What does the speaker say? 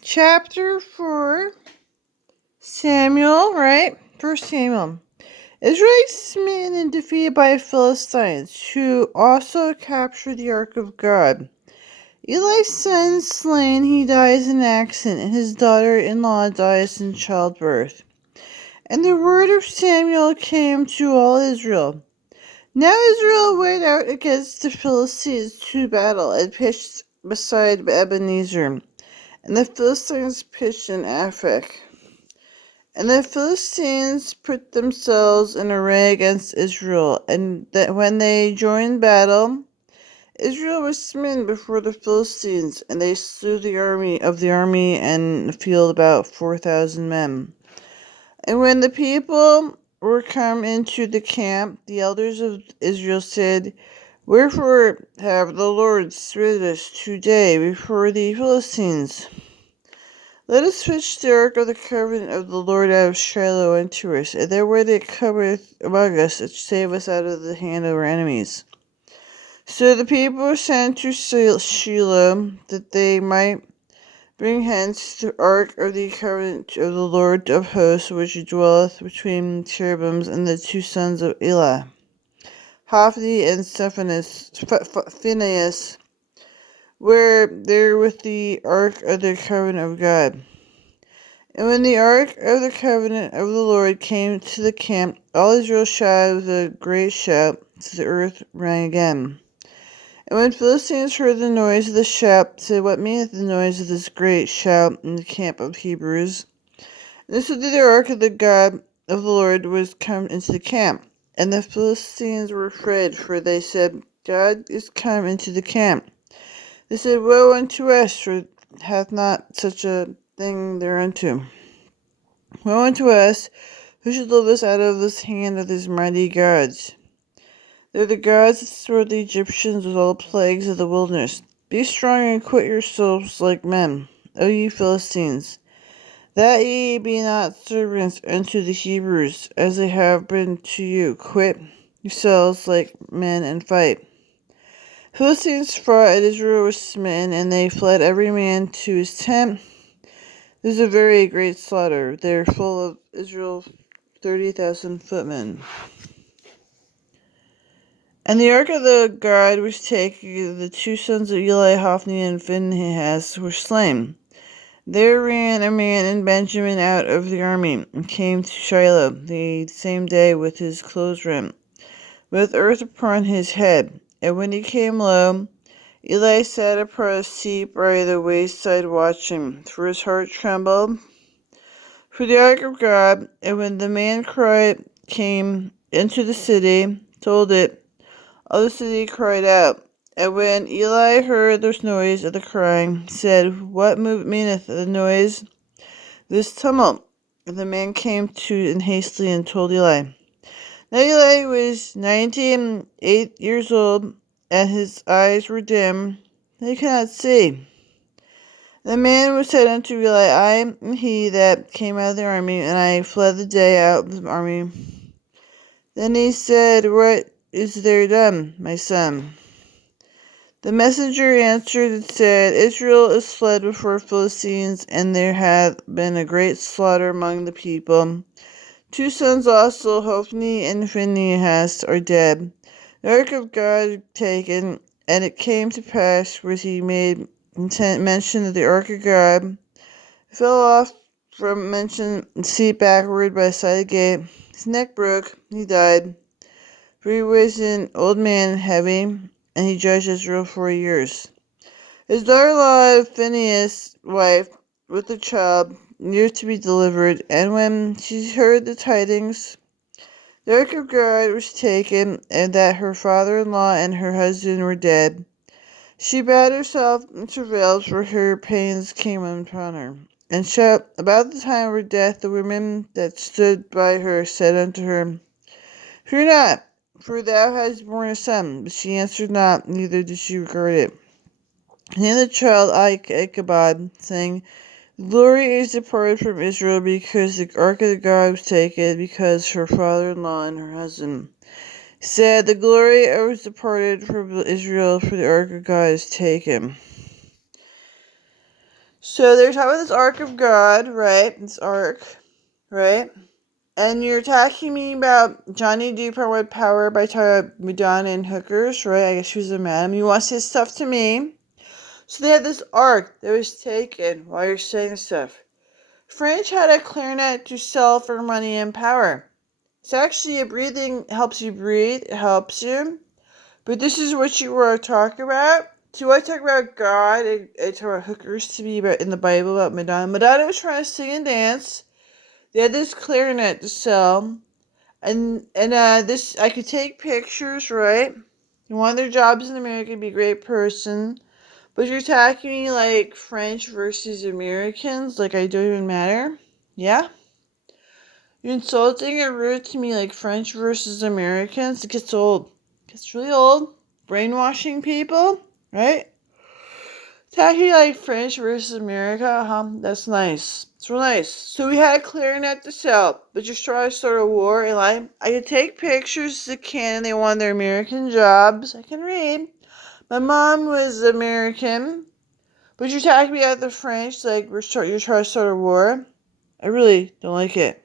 Chapter 4, Samuel, right? First Samuel. Israel is smitten and defeated by Philistines, who also captured the Ark of God. Eli's son slain, he dies in an accident, and his daughter-in-law dies in childbirth. And the word of Samuel came to all Israel. Now Israel went out against the Philistines to battle, and pitched beside Ebenezer. And the Philistines pitched in Aphek. And the Philistines put themselves in array against Israel, and that when they joined battle, Israel was smitten before the Philistines, and they slew the army and the field about 4,000 men. And when the people were come into the camp, the elders of Israel said, Wherefore have the Lord smitten us today before the Philistines? Let us fetch the ark of the covenant of the Lord out of Shiloh unto us, and there where it cometh among us, to save us out of the hand of our enemies. So the people were sent to Shiloh, that they might bring hence the ark of the covenant of the Lord of hosts, which dwelleth between cherubims, and the two sons of Eli, Hophni and Phinehas, were there with the ark of the covenant of God. And when the ark of the covenant of the Lord came to the camp, all Israel shouted with a great shout, so the earth rang again. And when Philistines heard the noise of the shout, said, What meaneth the noise of this great shout in the camp of Hebrews? And this was the ark of the God of the Lord was come into the camp. And the Philistines were afraid, for they said, God is come into the camp. They said, Woe unto us, for hath not such a thing thereunto. Woe unto us, who should deliver us out of this hand of these mighty gods? They're the gods that smote the Egyptians with all the plagues of the wilderness. Be strong and quit yourselves like men, O ye Philistines, that ye be not servants unto the Hebrews, as they have been to you. Quit yourselves like men and fight. Philistines fought, and Israel was smitten, and they fled every man to his tent. This is a very great slaughter. They are full of Israel 30,000 footmen. And the ark of the God was taken. The two sons of Eli, Hophni and Phinehas, were slain. There ran a man in Benjamin out of the army, and came to Shiloh the same day with his clothes rent, with earth upon his head. And when he came low, Eli sat upon a seat by the wayside watching, for his heart trembled for the ark of God. And when the man came into the city, told it, all the city cried out. And when Eli heard the noise of the crying, he said, What meaneth the noise, this tumult? And the man came to and hastily and told Eli. Now Eli was 98 years old, and his eyes were dim, and he could not see. The man was said unto Eli, I am he that came out of the army, and I fled the day out of the army. Then he said, What is there done, my son? The messenger answered and said, Israel is fled before Philistines, and there hath been a great slaughter among the people. Two sons also, Hophni and Phinehas, are dead. The ark of God taken, and it came to pass, where he made mention of the ark of God, fell off from mention seat backward by the side of the gate. His neck broke, he died, for he was an old man and heavy, and he judged Israel 40 years. His daughter-in-law Phinehas' wife, with a child, near to be delivered, and when she heard the tidings, the ark of God was taken, and that her father-in-law and her husband were dead, she bowed herself and travailed, for her pains came upon her. And about the time of her death, the women that stood by her said unto her, Fear not, for thou hast borne a son. But she answered not, neither did she regard it. And then the child Ichabod, saying, Glory is departed from Israel, because the ark of God was taken, because her father-in-law and her husband said, The glory was departed from Israel, for the ark of God is taken. So they're talking about this ark of God, right? This ark, right? And you're attacking me about Johnny Depp with Power by talking about Madonna and hookers, right? I guess she was a madam. You want to say stuff to me? So they had this ark that was taken while you're saying stuff. French had a clarinet to sell for money and power. It's actually a breathing, helps you breathe, it helps you. But this is what you were talking about. So I talk about God, I talk about hookers to be about in the Bible about Madonna. Madonna was trying to sing and dance. They had this clarinet to sell. And this, I could take pictures, right? You want their jobs in America, be a great person. But you're attacking me like French versus Americans, like I don't even matter. Yeah? You're insulting and rude to me like French versus Americans. It gets old. It gets really old. Brainwashing people, right? Attacking like French versus America, that's nice. It's real nice. So we had a clarinet to sell, but just try to start a war, and I could take pictures as a can. They want their American jobs. I can read. My mom was American, but you're attacking me at the French, like you're trying to start a war. I really don't like it.